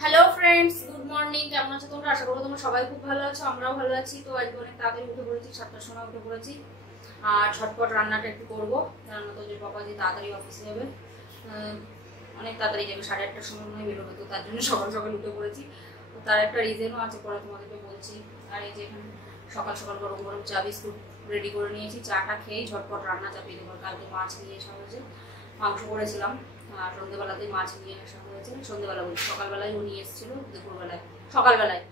Hello friends, good morning. কেমন আছো তোমরা? আশা করবো তোমরা সবাই খুব ভালো আছো। আমরাও ভালো আছি। তো আজকে অনেক তাড়াতাড়ি উঠে পড়েছি, 7টার সময় উঠে পড়েছি। আর ঝটপট রান্নাটা একটু করবো, রান্না তো যে বাবা যে তাড়াতাড়ি অফিসে যাবে, অনেক তাড়াতাড়ি যাবে, 8:30টার সময় মনে বেরোবে। তো তার জন্য সকাল সকাল উঠে পড়েছি। তো তার একটা রিজনও আছে, পরে তোমাদেরকে বলছি। আর এই যে এখানে সকাল সকাল গরম গরম চা বিস্কুট রেডি করে নিয়েছি। চাটা খেয়েই ঝটপট রান্না চাপিয়ে দেবো। কালকে মাছ নিয়ে আসা হয়েছে, মাংস করেছিলাম। আর সন্ধ্যেবেলাতেই মাছ নিয়ে আসা হয়েছে। সন্ধ্যেবেলা বলছি, সকালবেলায় ও নিয়ে এসেছিল, দুপুরবেলায় সকালবেলায়।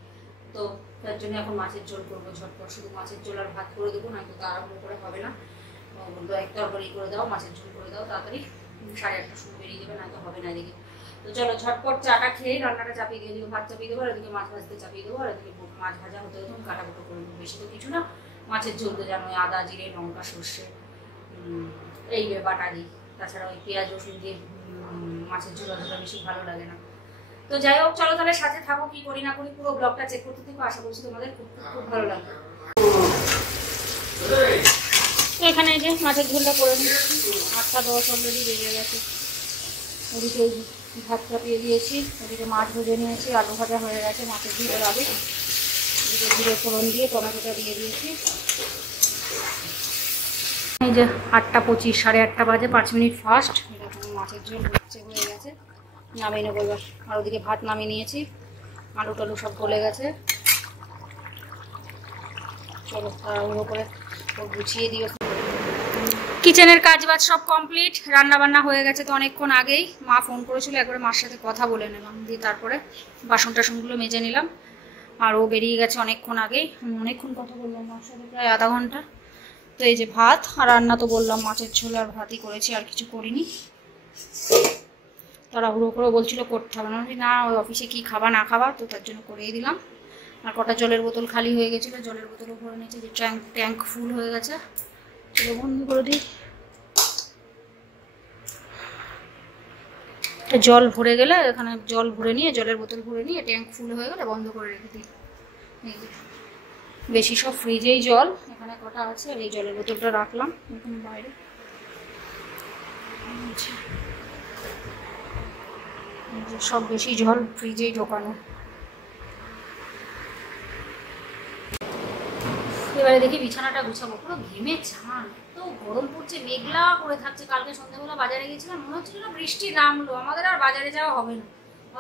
তো তার জন্য এখন মাছের ঝোল করবো ঝটপট। শুধু মাছের ঝোল আর ভাত করে দেবো, নয়তো তাড়াহুড়ো করে হবে না। বলতো এক তরকারি করে দাও, মাছের ঝোল করে দাও তাড়াতাড়ি, 8:30টার সময় বেরিয়ে যাবে, নয়তো হবে না এদিকে। তো চলো ঝটপট চাটা খেয়ে রান্নাটা চাপিয়ে দিয়ে দেবো, ভাত চাপিয়ে দেবো, আর এদিকে মাছ ভাজতে চাপিয়ে দেবো। আর এদিকে মাছ ভাজা হতে হতে আমি কাটাকুটো করে দেবো। বেশি তো কিছু না, মাছের ঝোল তো জানো, আদা জিরে লঙ্কা সর্ষে এই বাটা দিই। তাছাড়া ওই পেঁয়াজ রসুন দিয়ে মাছের ঝোল অতটা বেশি ভালো লাগে না। তো যাই হোক, চলো তাহলে সাথে থাকো, কি করি না করি পুরো ব্লগটা চেক করতে থাকো। আশা করছি তোমাদের খুব খুব ভালো লাগবে। এখানে এই যে মাছের ঝোলটা করে নিচ্ছি, 8টা 10 অলরেডি বেজে গেছে। ওদিকে ভাত চাপিয়ে দিয়েছি, ওদিকে মাছ ভেজে নিয়েছি, আলু ভাজা হয়ে গেছে মাছের ঝোলের আগে। ওদিকে জিরে ফোড়ন দিয়ে টমেটোটা দিয়ে দিয়েছি। এই যে 8টা 25, 8:30 বাজে, 5 মিনিট ফাস্ট। মাছের ঝোল হয়ে গেছে, নামিয়ে নেবো এবার। আর ওদিকে ভাত নামিয়ে নিয়েছি, আলু টালু সব গলে গেছে। চলো তাড়াহুড়ো করে গুছিয়ে দিও। কিচেনের কাজ বাজ সব কমপ্লিট, রান্না বান্না হয়ে গেছে তো অনেকক্ষণ আগেই। মা ফোন করেছিল, একবারে মার সাথে কথা বলে নিলাম, দিয়ে তারপরে বাসন টাসনগুলো মেজে নিলাম। আর ও বেরিয়ে গেছে অনেকক্ষণ আগেই। অনেকক্ষণ কথা বললাম মার সাথে, প্রায় আধা ঘন্টা। তো এই যে ভাত আর রান্না তো বললাম, মাছের ঝোল আর ভাতই করেছি, আর কিছু করিনি। তাড়াহুড়ো করে বলছিল করতে হবে না, ওই অফিসে কি খাবা না খাবা, তো তার জন্য করেই দিলাম। আর কটা জলের বোতল খালি হয়ে গেছিলো, জলের বোতলও ভরে নিয়েছে, যে ট্যাঙ্ক ফুল হয়ে গেছে। চলো বন্ধ করে দিই। জল ভরে গেলে এখানে জল ভরে নিয়ে, জলের বোতল ভরে নিয়ে ট্যাঙ্ক ফুল হয়ে গেলে বন্ধ করে রেখে দিই। এই যে বেশি সব ফ্রিজেই জল, এখানে কটা আছে, এই জলের বোতলটা রাখলাম এখানে বাইরে। সব বেশি জল ফ্রিজেই ঢোকানো। এবারে দেখি বিছানাটা গুছাবো, পুরো ঘেমে চান। তো গরম পড়ছে, মেঘলা করে থাকছে। কালকে সন্ধ্যাবেলা বাজারে গেছিলাম, মনে হচ্ছিল না বৃষ্টি নামলো, আমাদের আর বাজারে যাওয়া হবে না।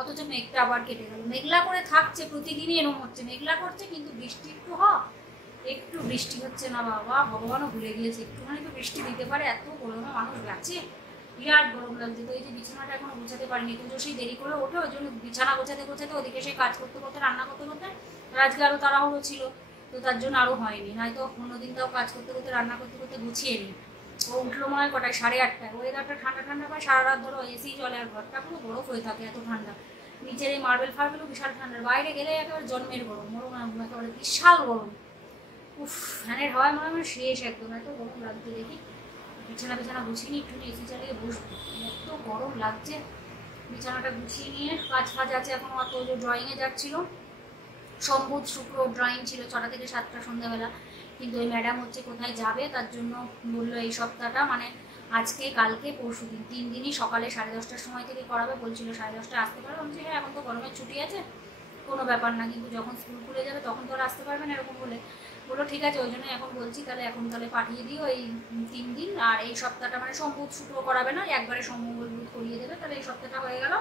অথচ মেঘটা আবার কেটে গেল। মেঘলা করে থাকছে, প্রতিদিনই এরকম হচ্ছে, মেঘলা করছে কিন্তু বৃষ্টি একটু বৃষ্টি হচ্ছে না। বাবা ভগবানও ভুলে গিয়েছে, একটুখানি তো বৃষ্টি দিতে পারে। এত গরমে মানুষ গেছে, বিরাট গরম লাগছে। তো এই যে বিছানাটা এখনো গোছাতে পারিনি, কিন্তু সেই দেরি করে ওঠে, ওই জন্য বিছানা গোছাতে গোছাতে ওদিকে সেই কাজ করতে করতে, রান্না করতে করতে, আজকে আরো তাড়াহুড়ো ছিল, তো তার জন্য আরো হয়নি। নয়তো অন্যদিন তাও কাজ করতে করতে, রান্না করতে করতে গুছিয়ে নিই। ও উঠলো মনে হয় কটায়, 8:30টায়। ওয়েদারটা ঠান্ডা ঠান্ডা পায়, সারা রাত ধরো এসি চলে, আর ঘরটা পুরো বরফ হয়ে থাকে, এত ঠান্ডা। নিচের এই মার্বেল ফার্বেলও বিশাল ঠান্ডা, বাইরে গেলে একেবারে জন্মের গরম, একেবারে বিশাল গরম। উফ, ফ্যানের হাওয়ায় মনে হয় শেষ একদম, এত গরম লাগছে। দেখি বিছানা গুছিয়ে নিই, একটু এসি চালিয়ে বসবো, এত গরম লাগছে। বিছানাটা গুছিয়ে নিয়ে কাজ ফাজ আছে এখন। অত যে ড্রয়িংয়ে যাচ্ছিল, সোম বুধ শুক্র ড্রয়িং ছিল 6টা থেকে 7টা সন্ধ্যাবেলা। কিন্তু ওই ম্যাডাম হচ্ছে কোথায় যাবে, তার জন্য বললো এই সপ্তাহটা, মানে আজকে কালকে পরশু দিন, 3 দিনই সকালে 10:30টার সময় থেকে করাবে। বলছিল 10:30টায় আসতে পারবে। বলছি হ্যাঁ, এখন তো গরমের ছুটি আছে, কোনো ব্যাপার না, কিন্তু যখন স্কুল খুলে যাবে তখন তো আর আসতে পারবে না, এরকম বললো ঠিক আছে। ওই জন্য এখন বলছি তাহলে এখন তাহলে পাঠিয়ে দিও এই 3 দিন। আর এই সপ্তাহটা মানে সোম বুধ শুক্র করাবে না, একবারে সোম মঙ্গল বুধ করিয়ে দেবে। তাহলে এই সপ্তাহটা হয়ে গেল,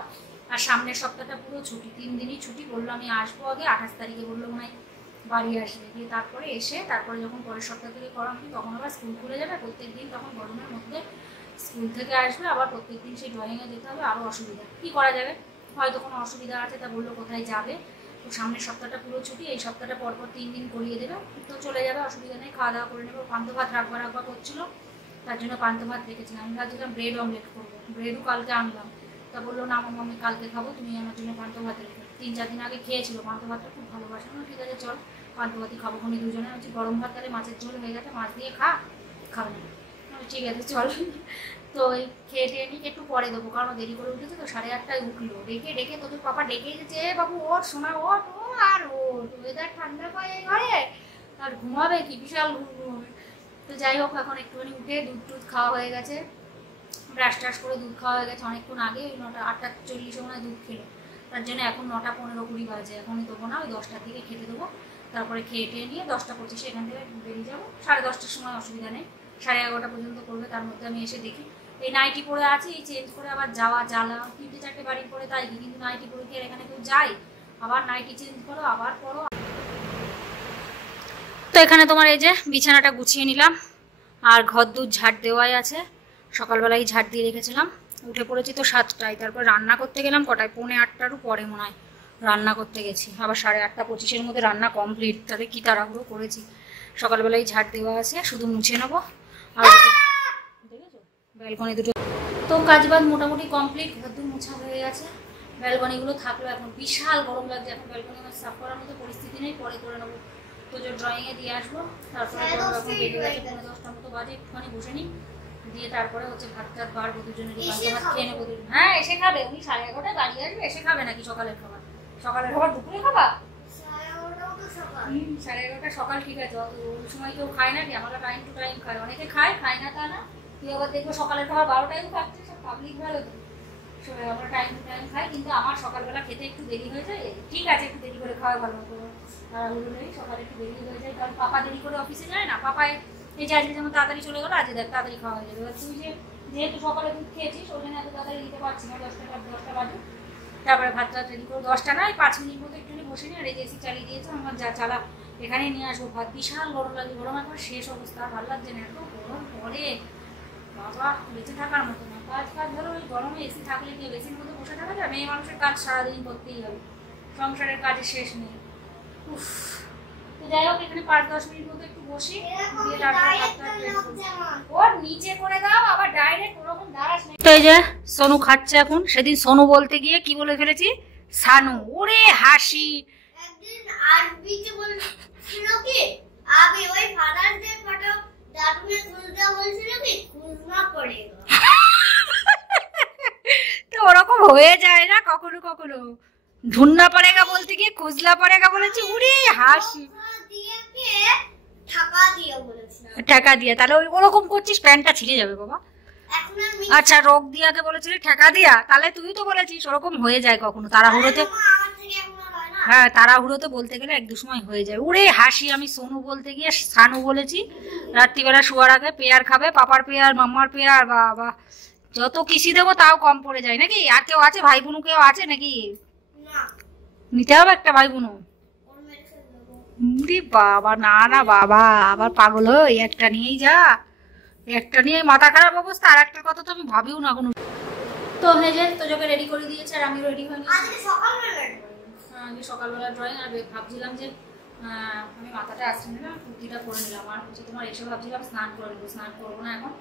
আর সামনের সপ্তাহটা পুরো ছুটি, 3 দিনই ছুটি। বললো আমি আসবো আগে 28 তারিখে, বললো মনে হয় বাড়ি আসবে, দিয়ে তারপরে এসে তারপরে যখন পরের সপ্তাহ থেকে করাবি তখন আবার স্কুল খুলে যাবে। প্রত্যেক দিন তখন গরমের মধ্যে স্কুল থেকে আসবে, আবার প্রত্যেক দিন সেই ড্রয়িংয়ে যেতে হবে, আরও অসুবিধা। কী করা যাবে, হয়তো কোনো অসুবিধা আছে, তা বললো কোথায় যাবে। তো সামনের সপ্তাহটা পুরো ছুটি, এই সপ্তাহটা পরপর 3 দিন করিয়ে দেবে, তো চলে যাবে, অসুবিধা নেই। খাওয়া দাওয়া করে নেবো। পান্তা ভাত রাখবা করছিলো, তার জন্য পান্তা ভাত রেখেছিলাম। আমি ভাবছিলাম ব্রেড অমলেট করবো, ব্রেডও কালকে আনলাম। তা বললো না মাম্মা আমি কালকে খাবো, তুমি আমার জন্য পান্তা ভাত রেখে। 3-4 দিন আগে খেয়েছিল, পান্তা ভাতটা খুব ভালোবাসে না। ঠিক আছে চল পান্তা ভাতই খাবো, খনি দুজনে। হচ্ছে গরম ভাত, তাহলে মাছের ঝোল হয়ে গেছে, মাছ দিয়ে খাবে না। ঠিক আছে চল। তো ওই খেয়ে টেয়ে নিই, একটু পরে দেবো, কারণ দেরি করে উঠেছে তো। 8:30টায় উঠলো, ডেকে তোদের পাপা ডেকে গেছে, বাবু ওর সোনা ওঠ, ও আর ওঠ, ওয়েদার ঠান্ডা পায় এই ঘরে, আর ঘুমাবে কি, বিশাল ঘুমাবে। তো যাই হোক, এখন একটুখানি উঠে দুধ টুধ খাওয়া হয়ে গেছে, ব্রাশ ট্রাশ করে দুধ খাওয়া হয়ে গেছে অনেকক্ষণ আগে। ওই 8:40 মনে হয় দুধ খেলো। তার জন্য এখন 9:15-20 বাজে, এখনই দেবো না, ওই 10টার দিকে খেতে দেবো। তারপরে খেয়ে টেয়ে নিয়ে 10টা 25 এখান থেকে বেরিয়ে যাবো। 10:30টার সময় অসুবিধা নেই, 11:30 পর্যন্ত করবে, তার মধ্যে আমি এসে দেখি এই নাইটি পরে আছি, এই চেঞ্জ করে আবার যাওয়া জ্বালা, 3-4টে বাড়ি পরে তাই কি, কিন্তু নাইটি পরে কি আর এখানে কেউ যায়? আবার নাইটি চেঞ্জ করো, আবার পরো। তো এখানে তোমার এই যে বিছানাটা গুছিয়ে নিলাম, আর ঘর দূর ঝাড় দেওয়াই আছে, সকালবেলায় ঝাড় দিয়ে রেখেছিলাম। উঠে পড়েছি তো 7টায়, তারপর রান্না করতে গেলাম কটায়, 7:45 পরে মনে হয় রান্না করতে গেছি, আবার 8:30-25-এর মধ্যে রান্না কমপ্লিট। তাহলে কী তাড়াহুড়ো করেছি। সকালবেলায় ঝাড় দেওয়া আছে, শুধু মুছে নেবো। আর দেখেছো ব্যালকনি দুটো তো কাজবাজ মোটামুটি কমপ্লিট, ঘর দূর মোছা হয়ে গেছে। ব্যালকনিগুলো থাকলো, এখন বিশাল গরম লাগছে, এখন ব্যালকনি আমার সাফ করার মতো পরিস্থিতি নেই, পরে করে নেবো। তো যে ড্রয়িংয়ে দিয়ে আসবো, তারপরে এখন বেরিয়ে গেছে 9:30টার মতো বাজে, একটুখানি বসে নিই, দিয়ে তারপরে হচ্ছে ভাত টাত বাড়বো, দুজনের ভাত খেয়ে নেবো। হ্যাঁ এসে খাবে, উনি 11:30টায় দাঁড়িয়ে আসবে, এসে খাবে নাকি সকালের খাবার? সকালের খাবার দুপুরে খাবা? 11:30 সকাল, ঠিক আছে। অত ওই সময় কেউ খায় নাকি? আমরা টাইম টু টাইম খাই, অনেকে খায়, খায় না তা না। তুই আবার দেখবো সকালের খাবার 12টায় খাচ্ছে, সব পাবলিক ভালো তো, আমরা টাইম টু টাইম খাই, কিন্তু আমার সকালবেলা খেতে একটু দেরি হয়ে যায়। ঠিক আছে, একটু দেরি করে খাওয়া ভালো মতো, তাড়াহুড়ো নেই, সকালে একটু দেরি হয়ে যায়, কারণ পাপা দেরি করে অফিসে যায় না। পাপায় এই যে আজকে যেমন তাড়াতাড়ি চলে গেলো, আজকে দেখ তাড়াতাড়ি খাওয়া হয়ে যাবে। এবার তুই যেহেতু সকালে দুধ খেয়েছিস, ওই জন্য এত তাড়াতাড়ি দিতে পারছি না, 10টা বাজে। তারপরে ভাতটা রেডি করে 10টা না, 5 মিনিট মতো একটুখানি বসে নিই। আর এই যে এসি চালিয়ে দিয়েছে, আমার যা চালা এখানে নিয়ে আসবো ভাত। বিশাল গরম লাগে, গরম এখন শেষ অবস্থা, ভালো লাগছে না, এত গরম পড়ে বাবা, বেঁচে থাকার মতো না। কাজ ধরো ওই গরমে এসি থাকলে কি এসির মধ্যে বসে থাকা যায়? মেয়ে মানুষের কাজ সারাদিন করতেই হবে, সংসারের কাজে শেষ নেই। উফ, তো যাই হোক, এখানে 5-10 মিনিট মতো একটু বসি, দিয়ে তারপরে ওর নিচে করে দাও, আবার ডাইরেক্ট ওরকম দাঁড়াস না। তো এই যে সোনু খাচ্ছে এখন, সেদিন সোনু বলতে গিয়ে কি বলে ফেলেছি, সানু। ওরে হাসি, একদিন আরবিতে বলছিল কি, আগে ওই ফাদার্স ডে ফটো দাদুকে খুঁজতে বলছিল কি, খুঁজনা পড়েগা। তো ওরকম হয়ে যায় না কখনো কখনো, ঢুন্না পড়েগা বলতে গিয়ে খুঁজলা পড়েগা বলেছি। উরে হাসি, টাকা দিয়ে, তাহলে ওরকম করছিস, প্যান্টটা ছিঁড়ে যাবে বাবা। আচ্ছা, রোগ দিয়াকে বলেছিলি ঠেকা দিয়া, তাহলে তুই তো বলেছিস ওরকম হয়ে যায় কখনো, তাড়াহুড়োতে। হ্যাঁ, তাড়াহুড়োতে বলতে গেলে 1-2 সময় হয়ে যায়। উরে হাসি, আমি সোনু বলতে গিয়ে সানু বলেছি। রাত্রিবেলা শোয়ার আগে পেয়ার খাবে, পাপার পেয়ার, মাম্মার পেয়ার, বাবা যত কিসি দেবো তাও কম পড়ে যায় নাকি? আর কেউ আছে, ভাই বোনু কেউ আছে নাকি? নিতে হবে একটা ভাই বোনু। বাবা না না বাবা, আবার পাগল হয়ে একটা নিয়েই যা, একটা নিয়ে মাথা খারাপ অবস্থা, আর একটা কথা তো আমি ভাবিও না কোনো। তো এই যে তোজোকে রেডি করে দিয়েছে, আর আমি রেডি হয়নি। সকালবেলা ড্রয়িং, আর ভাবছিলাম যে আমি মাথাটা আসছে না, কুর্তিটা পরে নিলাম। আর হচ্ছে তোমার এসে ভাবছিলাম স্নান করে নেবো, স্নান করবো না এখন,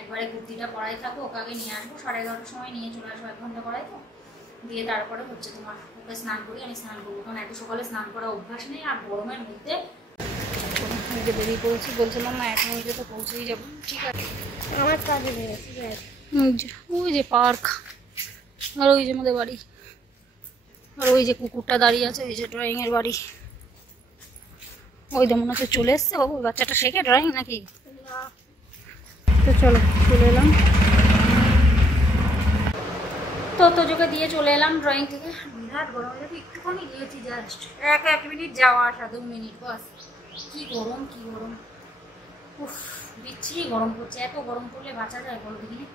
একবারে কুর্তিটা পরাই থাকবো, ওকে আগে নিয়ে আসবো, 11:30টার সময় নিয়ে চলে আসবো, 1 ঘন্টা পরাই তো, দিয়ে তারপরে হচ্ছে তোমার ওকে স্নান করি, আমি স্নান করবো, কারণ এত সকালে স্নান করা অভ্যাস নেই, আর গরমের মধ্যে বেরিয়ে পড়েছি। বলছিলাম না 1 মিনিটে তো পৌঁছেই যাবো। ঠিক আছে, আমার কাজে বেরোচ্ছি, ওই যে পার্ক, আর ওই যে আমাদের বাড়ি, আর ওই যে কুকুরটা দাঁড়িয়ে আছে, ওই যে ড্রয়িং এর বাড়ি। ওই তো মনে হচ্ছে চলে এসছে বাবু, বাচ্চাটা শেখে ড্রয়িং নাকি? তো চলো, চলে এলাম। তো তোজোকে দিয়ে চলে এলাম ড্রয়িং থেকে। বিরাট গরম, একটুখানি গিয়েছি জাস্ট 1 মিনিট যাওয়া আসা, 2 মিনিট বাস। কি গরম, কি গরম, উফ বিচ্ছিরি গরম পড়ছে। এত গরম পড়লে বাঁচা যায় বলো দিদি?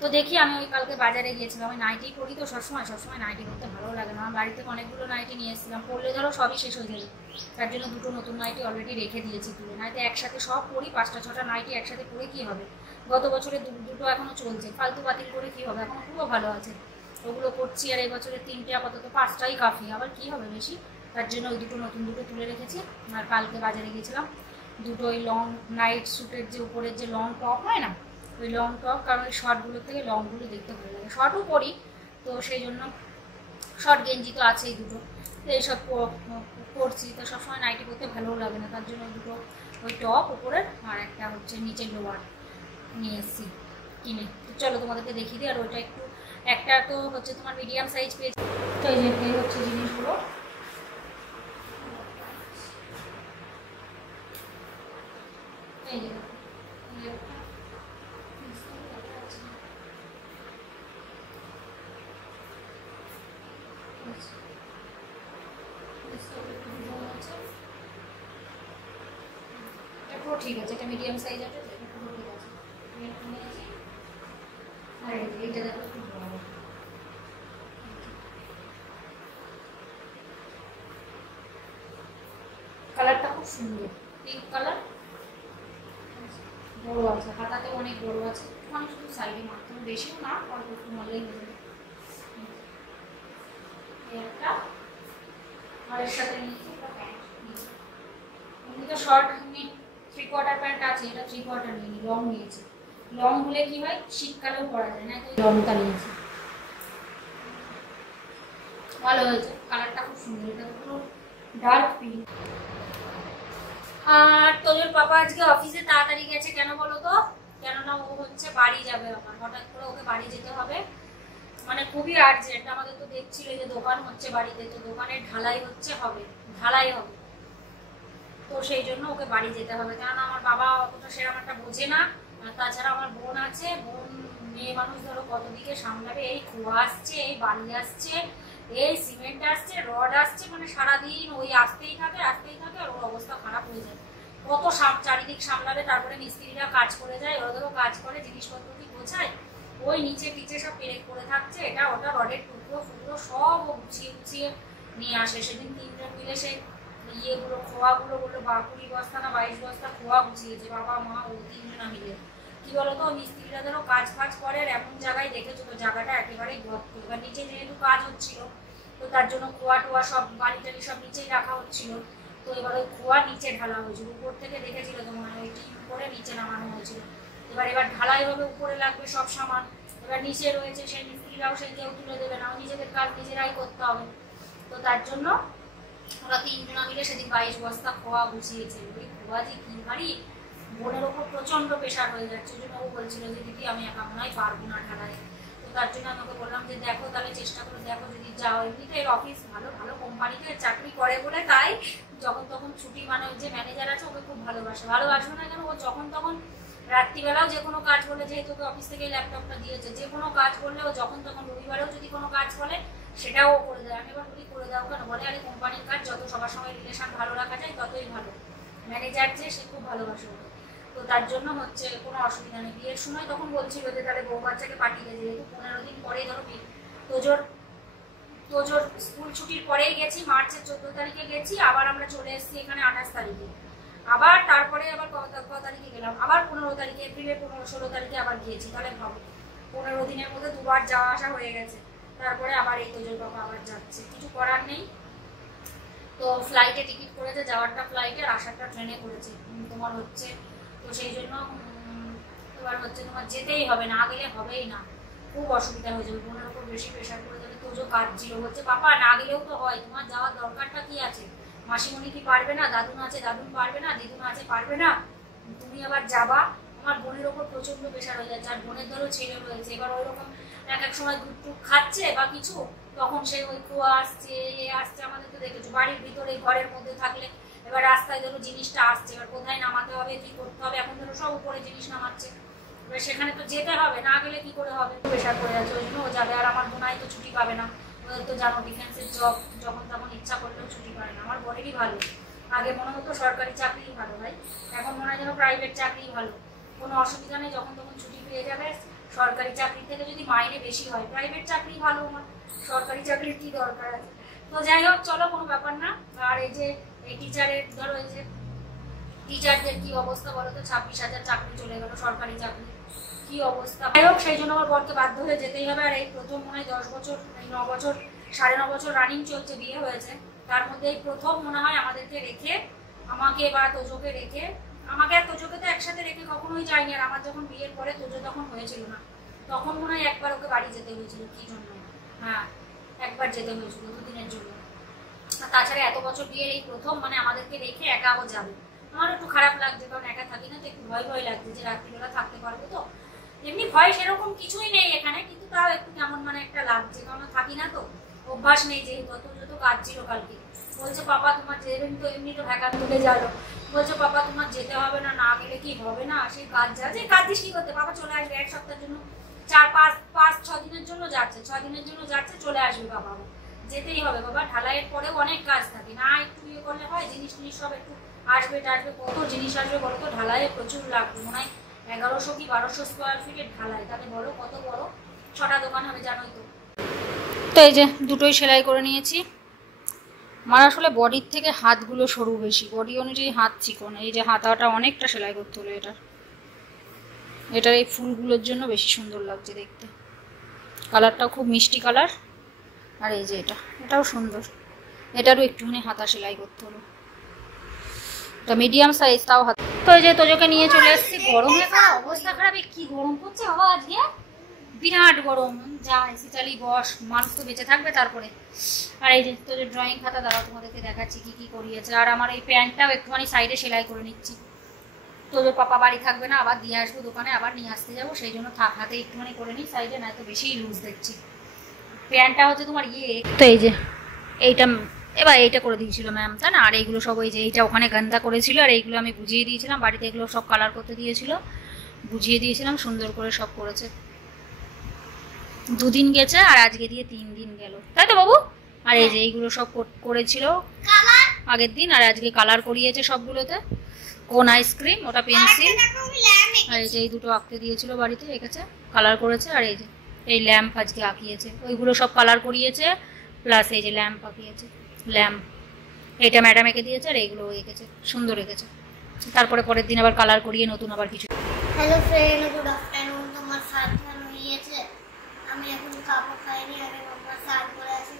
তো দেখি, আমি ওই কালকে বাজারে গিয়েছিলাম, আমি নাইটি করি তো সবসময়, নাইটি করতে ভালো লাগে না। আমার বাড়ি থেকে অনেকগুলো নাইটি নিয়ে এসেছিলাম, পরলে ধরো সবই শেষ হয়ে যাবে, তার জন্য 2টো নতুন নাইটি অলরেডি রেখে দিয়েছি তুলে। নাইতে একসাথে সব পরি, 5টা-6টা নাইটি একসাথে পরে কী হবে? গত বছরে দুটো এখনও চলছে, ফালতু বাতিল করে কী হবে? এখনও পুরো ভালো আছে, ওগুলো করছি। আর এই বছরে 3টে, আপাতত 5টাই কাফি, আবার কী হবে বেশি, তার জন্য ওই নতুন দুটো তুলে রেখেছি। আর কালকে বাজারে গিয়েছিলাম, দুটো ওই লং নাইট স্যুটের যে উপরের যে লং টপ হয় না, ওই লং টপ, কারণ ওই শর্টগুলোর থেকে লংগুলো দেখতে ভালো লাগে। শর্টও পরি, তো সেই জন্য শর্ট গেঞ্জি তো আছেই দুটো, তো এইসব পরছি। তো সবসময় নাইটি পরতে ভালোও লাগে না, তার জন্য দুটো ওই টপ উপরের, আর একটা হচ্ছে নিচের লোয়ার নিয়ে এসেছি কিনে। তো চলো তোমাদেরকে দেখিয়ে দিই। আর ওইটা একটু, একটা তো হচ্ছে তোমার মিডিয়াম সাইজ পেয়েছি। তো এই যে হচ্ছে জিনিসগুলো, এই যে Yes. এটা পুরো ঠিক আছে, এটা মিডিয়াম সাইজ আছে, এটা পুরো ঠিক আছে। আর এইটা দেখো খুব বড়, কালারটা খুব সুন্দর, পিঙ্ক কালার, বড় আছে, হাতাতে অনেক বড় আছে, একটুখানি শুধু সাইডে মারতে হবে, বেশিও না, অল্প একটু মারলেই হয়ে যাবে। একটা আর এর সাথে নিচে একটা প্যান্ট, এমনি তো শর্ট এমনি 3/4 প্যান্ট আছে, এটা 3/4 নিয়ে লং নিয়েছি। লং হলে কি হয়, শীতকালেও পরা যায় না, তো লংটা নিয়েছি। ভালো হয়েছে, কালারটা খুব সুন্দর, এটা তো পুরো ডার্ক পিঙ্ক। আর তোর পাপা আজকে অফিসে তাড়াতাড়ি গেছে, কেন বলো তো? কেননা ও হচ্ছে বাড়ি যাবে, আমার হঠাৎ করে ওকে বাড়ি যেতে হবে, মানে খুবই আর্জেন্ট। আমাদের তো দেখছিল যে দোকান হচ্ছে বাড়িতে, তো দোকানের ঢালাই হচ্ছে, হবে ঢালাই হবে, তো সেই জন্য ওকে বাড়ি যেতে হবে। কেননা আমার বাবা অতটা সেরকম একটা বোঝে না, আর তাছাড়া আমার বোন আছে, বোন মেয়ে মানুষ ধরো কত দিকে সামলাবে, এই খোয়া আসছে, এই বালি আসছে, এই সিমেন্ট আসছে, রড আসছে, মানে সারাদিন ওই আসতেই থাকে আর ওর অবস্থা খারাপ হয়ে যায়। কত চারিদিক সামলাবে, তারপরে মিস্ত্রিরা কাজ করে যায়, ওদেরও কাজ করে, জিনিসপত্র কি গোছায়, ওই নিচে পিচে সব পেরেক করে থাকছে, এটা ওটা রডের টুকরো ফুকরো সব গুছিয়ে নিয়ে আসে। সেদিন 3জন মিলে সে ইয়েগুলো খোয়াগুলো বললো 20 বস্তা না 22 বস্তা খোয়া গুছিয়েছে, বাবা মা ও 3জনা মিলে। কি বলতো, মিস্ত্রিরা ধরো কাজ করে, আর এমন জায়গায় দেখেছো তো জায়গাটা একেবারেই গর্ত, এবার নিচে যেহেতু কাজ হচ্ছিল, তো তার জন্য খোয়া টোয়া সব বালি টালি সব নিচেই রাখা হচ্ছিল, তো এবার ওই খোয়া নিচে ঢালা হয়েছিল, উপর থেকে দেখেছিল তো মনে হয় টিম করে নিচে নামানো হয়েছিল। এবার ঢালাই হবে, উপরে লাগবে সব সামান, এবার নিচে রয়েছে, সেই মিস্ত্রিরাও সেই কেউ তুলে দেবে না, নিজেদের কাজ নিজেরাই করতে হবে। তো তার জন্য ওরা 3জনা মিলে সেদিন 22 বস্তা খোয়া গুছিয়েছে। ওই খোয়া যে কি ভারী, বোনের ওপর প্রচন্ড প্রেশার হয়ে যাচ্ছে, ওই জন্য ও বলছিল যে দিদি আমি একা মনে হয় পারবো না ঢালাই। তো তার জন্য আমাকে বললাম যে দেখো তাহলে চেষ্টা করে দেখো, যদি যাও। এমনিতে এর অফিস ভালো ভালো কোম্পানিতে চাকরি করে বলে তাই যখন তখন ছুটি, মানে যে ম্যানেজার আছে ওকে খুব ভালোবাসবে না কেন, ও যখন তখন রাত্রিবেলাও যে কোনো কাজ বলে, যেহেতু ওকে অফিস থেকে ল্যাপটপটা দিয়েছে, যে কোনো কাজ করলে ও যখন তখন, রবিবারেও যদি কোনো কাজ বলে সেটাও ও করে দেয়। আমি এবার বলি করে দাও কেন, বলে আরে কোম্পানির কাজ যত সবার সঙ্গে রিলেশন ভালো রাখা যায় ততই ভালো, ম্যানেজার যে সে খুব ভালোবাসে ওকে, তো তার জন্য হচ্ছে কোনো অসুবিধা নেই। বিয়ের সময় তখন বলছিল যে তাহলে বউ বাচ্চাকে পাঠিয়ে দেয়, যেহেতু 15 দিন পরেই ধরো তোজোর স্কুল ছুটির পরেই গেছি, মার্চের 14 তারিখে গেছি, আবার আমরা চলে এসেছি এখানে 28 তারিখে, আবার তারপরে আবার কত তারিখে গেলাম, আবার 15 তারিখে, এপ্রিলের 16 তারিখে আবার গিয়েছি। তাহলে ভাবো 15 দিনের মধ্যে দুবার যাওয়া আসা হয়ে গেছে, তারপরে আবার এই তোজোর বাবা আবার যাচ্ছে, কিছু করার নেই। তো ফ্লাইটে টিকিট করেছে, যাওয়ারটা ফ্লাইটে আর আসারটা ট্রেনে করেছে তোমার হচ্ছে, তো সেই জন্য এবার হচ্ছে তোমার যেতেই হবে, না গেলে হবেই না, খুব অসুবিধা হয়ে যাবে, বোনের ওপর বেশি প্রেশার করে যাবে। তোজো কাজ ছিল, বলছে পাপা না গেলেও তো হয়, তোমার যাওয়ার দরকারটা কি আছে, মাসিমণি কি পারবে না, দাদুন আছে দাদুন পারবে না, দিদুন আছে পারবে না, তুমি আবার যাবা। আমার বোনের ওপর প্রচন্ড প্রেশার হয়ে যাচ্ছে, আর বোনের ধরো ছেলে রয়েছে, এবার ওই রকম এক এক সময় দুধ টুক খাচ্ছে বা কিছু, তখন সে ওই কুয়া আসছে এ আসছে, আমাদের তো দেখেছো বাড়ির ভিতরে ঘরের মধ্যে থাকলে, এবার রাস্তায় ধরো জিনিসটা আসছে, এবার কোথায় নামাতে হবে কি করতে হবে, এখন ধরো সব উপরে জিনিস নামাচ্ছে, এবার সেখানে তো যেতে হবে, না গেলে কি করে হবে, প্রেশার পড়ে যাচ্ছে, ওই জন্য ও যাবে। আর আমার বোনাই তো ছুটি পাবে না, ওদের তো জানো ডিফেন্সের জব, যখন তখন ইচ্ছা করলেও ছুটি পায় না। আমার বোনেরই ভালো, আগে মনে হতো সরকারি চাকরিই ভালো ভাই, এখন মনে হয় যেন প্রাইভেট চাকরিই ভালো, কোনো অসুবিধা নেই, যখন তখন ছুটি পেয়ে যাবে। সরকারি চাকরি থেকে যদি মাইনে বেশি হয়, প্রাইভেট চাকরি ভালো, আমার সরকারি চাকরির কি দরকার আছে। তো যাই হোক চলো, কোনো ব্যাপার না। আর এই যে এই টিচারের ধরো, এই যে টিচারদের কি অবস্থা বলো তো, 26,000 চাকরি চলে গেল, সরকারি চাকরি কি অবস্থা। যাই হোক সেই জন্য আমার বরকে বাধ্য হয়ে যেতেই হবে। আর এই প্রথম মনে হয় 10 বছর, 9 বছর, 9.5 বছর রানিং চলছে, বিয়ে হয়েছে, তার মধ্যে এই প্রথম মনে হয় আমাদেরকে রেখে, আমাকে বা তোজোকে রেখে, আমাকে আর তোজোকে তো একসাথে রেখে কখনোই যায়নি। আর আমার যখন বিয়ের পরে তোজো তখন হয়েছিল না, তখন মনে হয় একবার ওকে বাড়ি যেতে হয়েছিল, কি জন্য, হ্যাঁ একবার যেতে হয়েছিল 2 দিনের জন্য। তাছাড়া এত বছর বিয়ের এই প্রথম মানে আমাদেরকে রেখে একা ও যাবে। আমার একটু খারাপ লাগছে, কারণ একা থাকি না তো, একটু ভয় লাগছে যে রাত্রিবেলা থাকতে পারবো তো। এমনি ভয় সেরকম কিছুই নেই এখানে, কিন্তু তাও একটু কেমন মানে একটা লাগছে, কারণ থাকি না তো, অভ্যাস নেই যেহেতু। যত কাজ ছিল কালকে, বলছে পাপা তোমার যেদিন তো এমনি তো ভ্যাকান তুলে যালো, বলছে পাপা তোমার যেতে হবে না, না গেলে কি হবে না, সেই কাজ যাচ্ছে, কাজ দিস কি করতে, পাপা চলে আসবে 1 সপ্তাহের জন্য, 4-5-6 দিনের জন্য যাচ্ছে, 6 দিনের জন্য যাচ্ছে, চলে আসবে বাবা, যেতেই হবে বাবা, ঢালাইয়ের পরেও অনেক কাজ থাকে, না একটু ইয়ে করলে হয়? জিনিস টিনিস সব একটু আসবে টাসবে, কত জিনিস আসবে বলো তো, ঢালাইয়ে প্রচুর লাগবে, মনে হয় 1100 কি 1200 স্কোয়ার ফিটের ঢালাই, তাহলে বলো কত বড়, 6টা দোকান হবে জানোই তো। তো এই যে দুটোই সেলাই করে নিয়েছি। আমার আসলে বডির থেকে হাতগুলো সরু বেশি, বডি অনুযায়ী হাত চিকন, এই যে হাতাটা অনেকটা সেলাই করতে হলো এটার এই ফুলগুলোর জন্য বেশি সুন্দর লাগছে দেখতে, কালারটাও খুব মিষ্টি কালার। আর এই যে এটাও সুন্দর, এটারও একটুখানি হাতা সেলাই করতে হলো, এটা মিডিয়াম সাইজ তাও হাত। তো এই যে তোজোকে নিয়ে চলে এসেছি, গরমে অবস্থা খারাপ, কি গরম পড়ছে বাবা আজকে, বিরাট গরম, যা এসি চালিয়ে বস, মানুষ তো বেঁচে থাকবে তারপরে। আর এই যে তোজোর ড্রয়িং খাতা দাঁড়াও তোমাদেরকে দেখাচ্ছি কি কি করিয়েছে। আর আমার এই প্যান্টটাও একটুখানি সাইডে সেলাই করে নিচ্ছি, তোজোর পাপা বাড়ি থাকবে না, আবার দিয়ে আসবো দোকানে, আবার নিয়ে আসতে যাবো, সেই জন্য হাতে একটুখানি করে নিই সাইডে, না তো বেশি লুজ দেখছি। প্যান্টটা হচ্ছে তোমার তো এই যে এইটা এবার এইটা করে দিয়েছিল ম্যাম, তাই না? আর এইগুলো সব ওই যে এইটা ওখানে গান্দা করেছিল, আর এইগুলো আমি বুঝিয়ে দিয়েছিলাম, বাড়িতে এগুলো সব কালার করতে দিয়েছিল, বুঝিয়ে দিয়েছিলাম, সুন্দর করে সব করেছে। 2 দিন গেছে আর আজকে দিয়ে 3 দিন গেল, তাই তো বাবু? আর এই যে এইগুলো সব করেছিল আগের দিন, আর আজকে কালার করিয়েছে সবগুলোতে, কোন আইসক্রিম, ওটা পেন্সিল, আর এই যে এই দুটো আঁকতে দিয়েছিল বাড়িতে, এঁকেছে, কালার করেছে। আর এই যে এই ল্যাম্প আজকে আঁকিয়েছে, ওইগুলো সব কালার করিয়েছে, প্লাস এই যে ল্যাম্প আঁকিয়েছে, ল্যাম্প এটা ম্যাডাম এঁকে দিয়েছে, আর এইগুলো এঁকেছে, সুন্দর এঁকেছে। তারপরে পরের দিন আবার কালার করিয়ে নতুন আবার কিছু। Hello friend, good afternoon. তোমার স্নান হয়ে গিয়েছে, আমি এখন কাপড় খাইনি, আমি আমার স্নান করে আসি,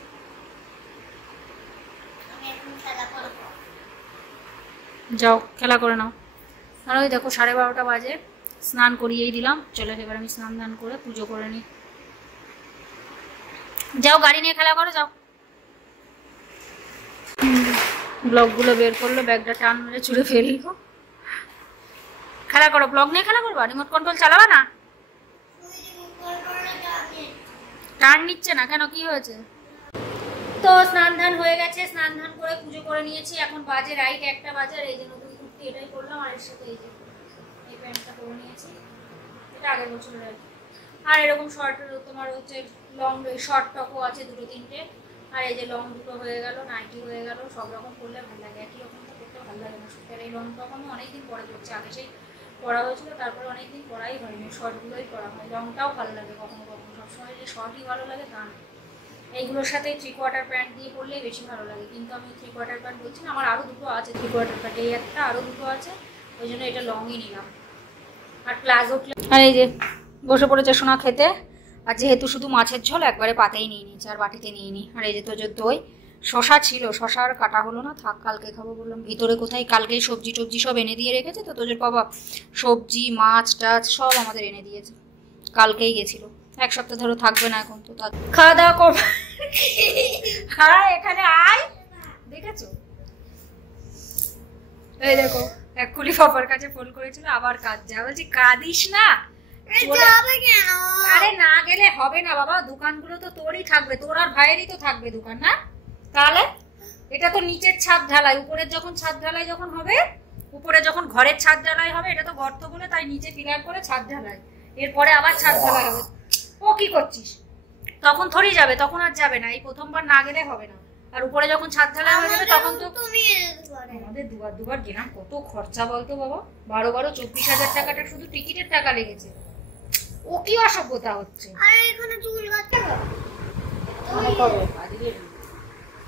আমি এখন খেলা করব। যাও খেলা করে নাও। আর ওই দেখো 12:30 বাজে, স্নান করিয়েই দিলাম, চলে এবার আমি স্নান দান করে পুজো করে নিই। যাও গাড়ি নিয়ে খেলা করো, যাও। ব্লগগুলো বের করলো, ব্যাগটা টান মেরে ছুঁড়ে ফেললো। খেলা করো, ব্লগ নিয়ে খেলা করবা, রিমোট কন্ট্রোল চালাবা না? টান নিচ্ছে না কেন, কি হয়েছে? তো স্নান ধান হয়ে গেছে, স্নান ধান করে পুজো করে নিয়েছি, এখন বাজে রাইট 1টা বাজে। আর এই যে নতুন কুর্তি এটাই করলাম, আর এর সাথে এই যে এই প্যান্টটা করে নিয়েছি, এটা আগের বছরের আর কি। আর এরকম শর্ট তোমার হচ্ছে লং শর্ট টপও আছে 2-3টে, আর এই যে লং দুটো হয়ে গেল, নাইটি হয়ে গেল, সব রকম করলে ভালো লাগে, একই রকম তো করতে ভালো লাগে না। সুতরাং এই লং টপ আমি অনেকদিন পরে করছি, আগে সেই পরা হয়েছিল, তারপরে অনেকদিন পরাই হয়নি, শর্টগুলোই পরা হয়। লংটাও ভালো লাগে কখনো কখনো, সবসময় যে শর্টই ভালো লাগে তা না। এইগুলোর সাথে 3/4 প্যান্ট দিয়ে পরলেই বেশি ভালো লাগে, কিন্তু আমি 3/4 প্যান্ট বলছি না, আমার আরও দুটো আছে 3/4 প্যান্ট, এই একটা আরও দুটো আছে, ওই জন্য এটা লংই নিলাম। আর প্লাজো, আর এই যে বসে পড়েছে সোনা খেতে, আর যেহেতু শুধু মাছের ঝোল একবারে পাতেই নিয়ে নিয়েছে, আর বাটিতে নিয়ে নিই। আর এই যে তোজোর দই, শশা ছিল, শশা আর কাটা হলো না, থাক কালকে খাবো বললাম। ভিতরে কোথায় কালকেই সবজি টবজি সব এনে দিয়ে রেখেছে, তো তোজোর বাবা সবজি মাছ টাছ সব আমাদের এনে দিয়েছে, কালকেই গেছিল, 1 সপ্তাহ ধরে থাকবে না এখন। তো খাওয়া দাওয়া কর, হ্যাঁ এখানে আয়, দেখেছো? এই দেখো এক্ষুনি পাপার কাছে ফোন করেছিল, আবার কাজ যা, বলছি কাঁদিস না। আরে না গেলে হবে না বাবা, দোকানগুলো তো তোরই থাকবে, তোর আর ভাইয়েরই তো থাকবে দোকান, না? তাহলে এটা তো নিচের ছাদ ঢালাই, উপরের যখন ছাদ ঢালাই যখন হবে, উপরে যখন ঘরের ছাদ ঢালাই হবে, এটা তো গর্ত বলে তাই নিচে পিলার করে ছাদ ঢালাই, এরপরে আবার ছাদ ঢালাই হবে। ও কি করছিস? তখন থরি যাবে, তখন আর যাবে না, এই প্রথমবার না গেলে হবে না। আর উপরে যখন ছাদ ঢালাই হয়ে যাবে তখন তো আমাদের দুবার গেলাম, কত খরচা বলতো বাবা, 12 24,000 টাকাটা শুধু টিকিটের টাকা লেগেছে। ও কি অসভ্যতা হচ্ছে?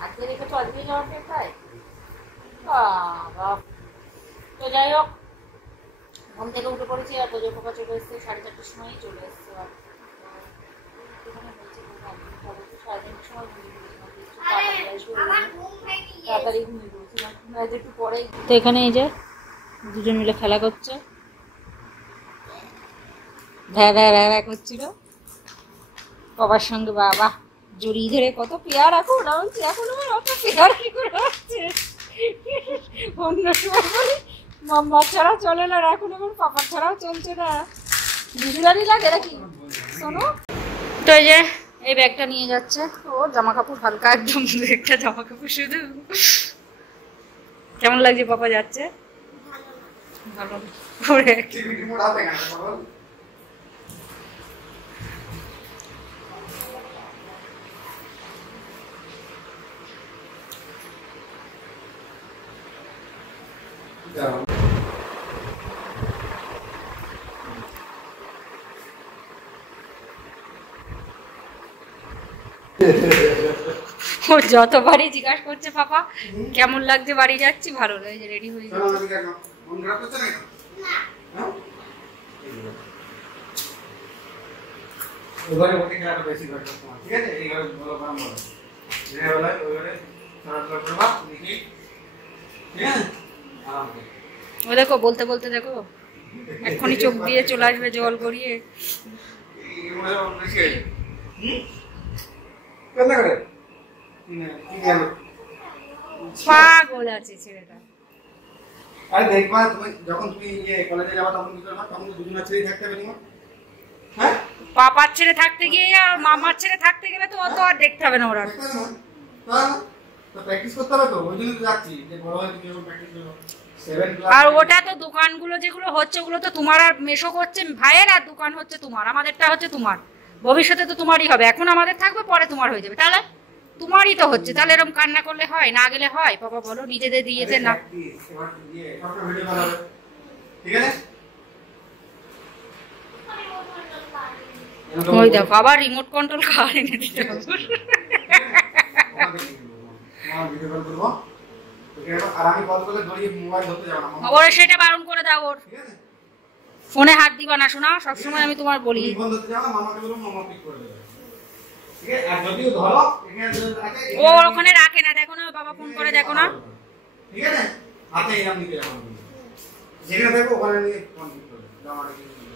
আজকে দেখে তো আজকে যাওয়ার তাই বাবা। তো যাই হোক, ঘুম থেকে উঠে পড়েছি, আর তোজোর পাপা চলে এসছে 4:30টার সময়ই চলে এসছে। তো এখানে এই যে দুজন মিলে খেলা করছে, ভ্যা করছিল বাবার সঙ্গে। বাবা জড়িয়ে ধরে কত পেয়ার, এখন বলছি এখন আমার অত পেয়ার কি করে হচ্ছে, অন্য সময় বলি মাম্মা ছাড়া চলে না, এখন আমার পাপার ছাড়াও চলছে না, বিজুলারি লাগে নাকি শোনো। তো এই যে এই ব্যাগটা নিয়ে যাচ্ছে, ওর জামা কাপড় হালকা, একদম একটা জামা কাপড় শুধু। কেমন লাগছে পাপা যাচ্ছে? ভালো। ও যতবারই জিজ্ঞাসা করছে পাপা কেমন লাগছে বাড়ি যাচ্ছি, ভালো লাগছে, রেডি হয়ে যাচ্ছে। ওখানে ওকে খেলাটা বেশি করে তোমার, ঠিক আছে? এই ঘরে বলো বাম বলো, যে বলে ওই ঘরে চলাচল করবা, দেখি, ঠিক আছে? আরাম করে। ও দেখো বলতে বলতে দেখো এক্ষুনি চোখ দিয়ে চলে আসবে জল গড়িয়ে। এই মনে হয় বেশি হয়ে যায়। কেন করে? ঠিক আছে। পাগল আছে ছেলেটা। আরে দেখবা তুমি যখন তুমি কলেজে যাবা তখন কি করবা? তখন তো দুজনের ছেড়েই থাকতে হবে তোমার। হ্যাঁ? পাপার ছেড়ে থাকতে গিয়ে আর মামার ছেড়ে থাকতে গেলে তো অত আর দেখতে হবে না ওরা। তো প্র্যাকটিস করতে হবে তো, ওই জন্য তো যাচ্ছি যে বড় হয়ে তুমি যখন প্র্যাকটিস করো 7 ক্লাস। আর ওটা তো দোকানগুলো যেগুলো হচ্ছে ওগুলো তো তোমার আর মেশো করছে ভাইয়ের, আর দোকান হচ্ছে তোমার, আমাদেরটা হচ্ছে তোমার। ভবিষ্যতে তো তোমারই হবে, এখন আমাদের থাকবে পরে তোমার হয়ে যাবে, তাহলে তোমারই তো হচ্ছে। তাহলে এরকম কান্না করলে হয়, না গেলে হয়? বাবা বলো নিজেদের দিয়েছে না। এবার দিয়ে একটা ভিডিও বানাবে, ঠিক আছে? ওই দেখো আবার রিমোট কন্ট্রোল কার এনে দিতে হবে। ভিডিও কল করবো, আর আমি কল করলে ধরিয়ে মোবাইল ধরতে যাবো না, ওর সেটা বারণ করে দাও, ওর ঠিক আছে? ফোনে হাত দিবা না, শোনা সবসময় আমি তোমার বলি। তুমি ফোন ধরতে যাবো না, মামাকে বলবো, মামা পিক করে দেবে, ঠিক আছে? আর যদিও ধরো এখানে যদি রাখে, ও ওখানে রাখে না, দেখো না বাবা ফোন করে দেখো না, ঠিক আছে? হাতে এরকম নিতে যাবো, যেখানে থাকবো ওখানে নিয়ে ফোন পিক করে দেবে, জামাটা কিনে দেবে।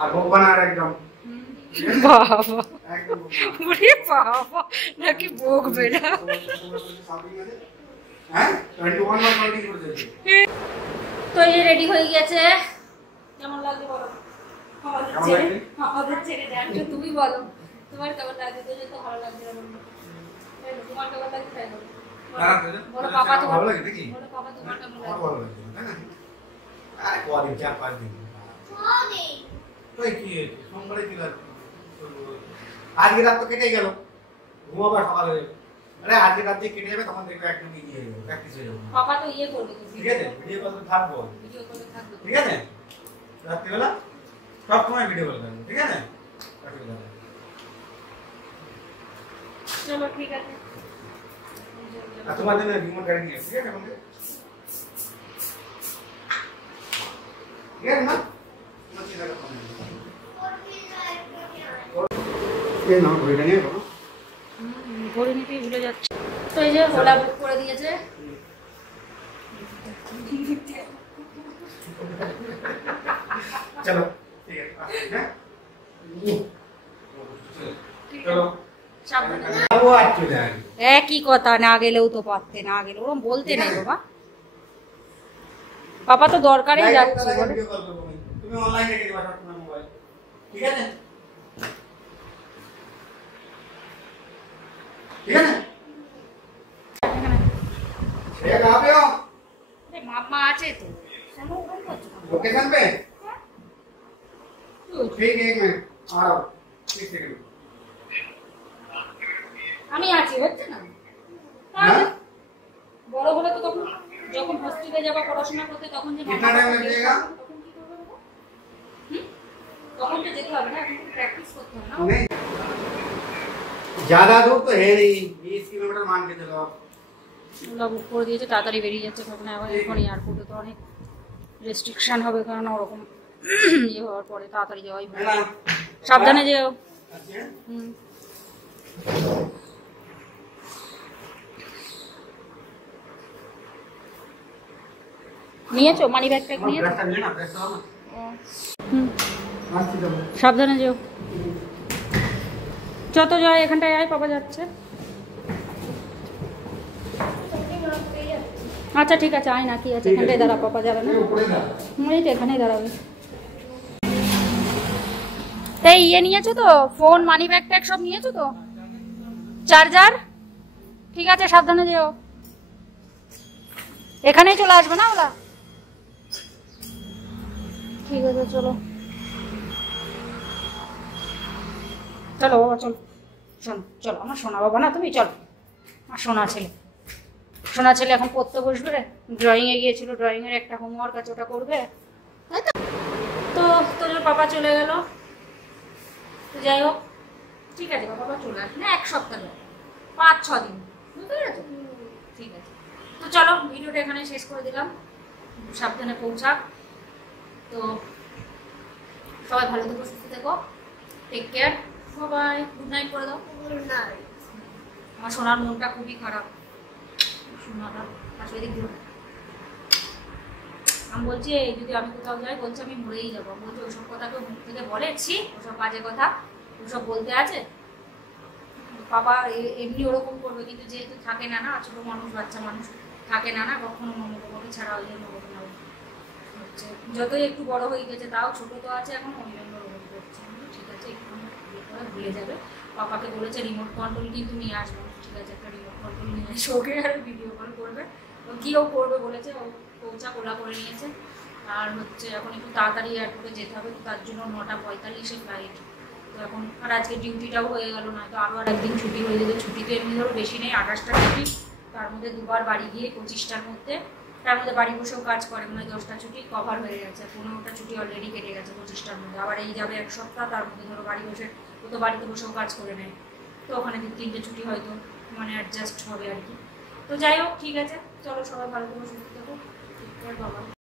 আর ভগবান আর একদম বাবা একদম ওরে বাবা নাকি বকবে না। হ্যাঁ 21 বার কাউন্টিং করে দিয়েছে। তো এই রেডি হয়ে গেছে, কেমন লাগছে বলো? আমাদের ছেড়ে যাচ্ছে, তুমি বলো তোমার কেমন লাগছে? তোর তো ভালো লাগছে না, তোমার কেমন লাগছে তাই বলো। বলো পাপা তোমার ভালো লাগে নাকি? বলো পাপা তোমার কেমন আমার লাগছে? ভালো লাগে, তাই না? আরে কদিন 4-5 দিন। ওই কি হয়েছে? সোমবারে কি রাত? আজকে রাত তো কেটে গেল, ঘুমাবার সকাল হয়ে যাবে। আরে আজকে রাত যে কেটে যাবে তখন দেখবে একদম ইজি হয়ে যাবে, প্র্যাকটিস হয়ে যাবে। পাপা তো ইয়ে করবে তো, ঠিক আছে? ভিডিও কল থাকবো, ভিডিও করে থাকবে। ঠিক আছে? রাত্রিবেলা সব সময় ভিডিও কল করবো, ঠিক আছে? রাত্রিবেলা। চলো ঠিক আছে। আর তোমার জন্য রিমোট গাড়ি নিয়ে ঠিক আছে? আমাকে ঠিক আছে না? তোমার চিন্তা করতে হবে না। এই নাও ঘড়িটা নিয়ে যাবো। ঘড়ি নিতেই ভুলে যাচ্ছে। তো এই যে ওলা বুক করে দিয়েছে, চলো ঠিক আছে, হ্যাঁ চলো সাবধানে। যাবো আর চলে আসবো। একই কথা, না গেলেও তো পারতে, না গেলে ওরকম বলতে নেই বাবা। পাপা তো দরকারেই যাচ্ছে বলে। ভিডিও কল করবো আমি। তুমি অনলাইন রেখে দিবা সবসময় মোবাইল, ঠিক আছে? ঠিক আছে? সে যাবেও আরে মাম্মা আছে তো, কেন ওরকম করছো? लोकेशन पे ठीक है, एक मिनट आ रहा हूँ, 1 सेकंड। আমি আছি, হচ্ছে না? हाँ বড় হলে তো তখন যখন হোস্টেলে যাবা পড়াশোনা করতে তখন যে कितना टाइम लग जाएगा? তখন কি করবে বাবা? তখন তো যেতে হবে না, এখন প্র্যাকটিস করতে হবে না। नहीं ज्यादा दूर तो है नहीं, 20 किलोमीटर मान के चलो। ওলা বুক করে দিয়েছে, তাড়াতাড়ি বেরিয়ে যাচ্ছে। তখন আবার এখন এয়ারপোর্টে তো অনেক রেস্ট্রিকশন হবে, কারণ ওরকম ইয়ে হওয়ার পরে তাড়াতাড়ি যাওয়াই है ভালো। ना? সাবধানে যেও। अच्छा হুম। নিয়েছো মানি ব্যাগ ট্যাগ নিয়েছো? ब्रश लेना, ब्रश तो ना হুম, आज की जब সাবধানে যেও। যত যায় এখানটায় আয়, পাপা যাচ্ছে। আচ্ছা ঠিক আছে, আয় না, কি আছে এখানটায় দাঁড়া, পাপা যাবে না। ऊपर ना এই তো এখানেই দাঁড়াবে। তাই ইয়ে নিয়েছো তো, ফোন মানি ব্যাগ ট্যাগ সব নিয়েছো তো? চার্জার? ঠিক আছে সাবধানে যেও। এখানেই চলে আসবে না ওলা? ঠিক আছে চলো চলো বাবা, চলো শোনো, চলো আমার সোনা বাবা না তুমি, চলো আর সোনা ছেলে এখন পড়তে বসবে, ড্রয়িংয়ে গিয়েছিল, ড্রয়িংয়ের একটা হোমওয়ার্ক আছে ওটা করবে, তাই তো। তো তোর পাপা চলে গেল, তো যাই হোক ঠিক আছে, বাবা চলে আসবে না 1 সপ্তাহ, 5-6 দিন, বুঝতে পেরেছো? ঠিক আছে, তো চলো ভিডিওটা এখানে শেষ করে দিলাম, সাবধানে পৌঁছাক। তো সবাই ভালো থেকো, সুস্থ থেকো, take care, bye, good night করে দাও। Good night. আমার সোনার মনটা খুবই খারাপ, সোনাটা আসলে দিক আমি বলছি যদি আমি কোথাও যাই বলছি আমি মরেই যাবো, বলছি ওসব কথা কেউ মুখ থেকে বলেছি, ওসব বাজে কথা ওসব বলতে আছে। বাবা এমনি ওরকম করবে, কিন্তু যেহেতু থাকে না, ছোট মানুষ, বাচ্চা মানুষ থাকে না, কখনো মমতাকে ছাড়া ওই জন্য হচ্ছে, যতই একটু বড় হয়ে গেছে তাও ছোট তো আছে এখন, অন্য ওরকম করছে। ঠিক আছে, একটু ভুলে যাবে। পাপাকে বলেছে রিমোট কন্ট্রোল কিন্তু নিয়ে আসবে, ঠিক আছে, একটা রিমোট কন্ট্রোল নিয়ে এসে ওকে আর ভিডিও কল করবে, কিও করবে বলেছে, ও পৌঁছা কোলা করে নিয়েছে। আর হচ্ছে এখন একটু তাড়াতাড়ি এয়ারপোর্টে যেতে হবে, তো তার জন্য 9:45-এ ফ্লাইট। তো এখন আর আজকে ডিউটিটাও হয়ে গেল, না তো আরও আর একদিন ছুটি হয়ে যেত। ছুটি তো এমনি ধরো বেশি নেই, 28টা ছুটি, তার মধ্যে 2বার বাড়ি গিয়ে 25টার মধ্যে, তার মধ্যে বাড়ি বসেও কাজ করে, মানে 10টা ছুটি কভার হয়ে গেছে, 15টা ছুটি অলরেডি কেটে গেছে 25টার মধ্যে। আবার এই যাবে 1 সপ্তাহ, তার মধ্যে ধরো বাড়ি বসে, ও তো বাড়িতে বসেও কাজ করে নেয়, তো ওখানে 3টে ছুটি হয়তো মানে অ্যাডজাস্ট হবে আর কি। তো যাই হোক ঠিক আছে, চলো সবাই ভালো থেকো, সুস্থ থেকো, বাবা।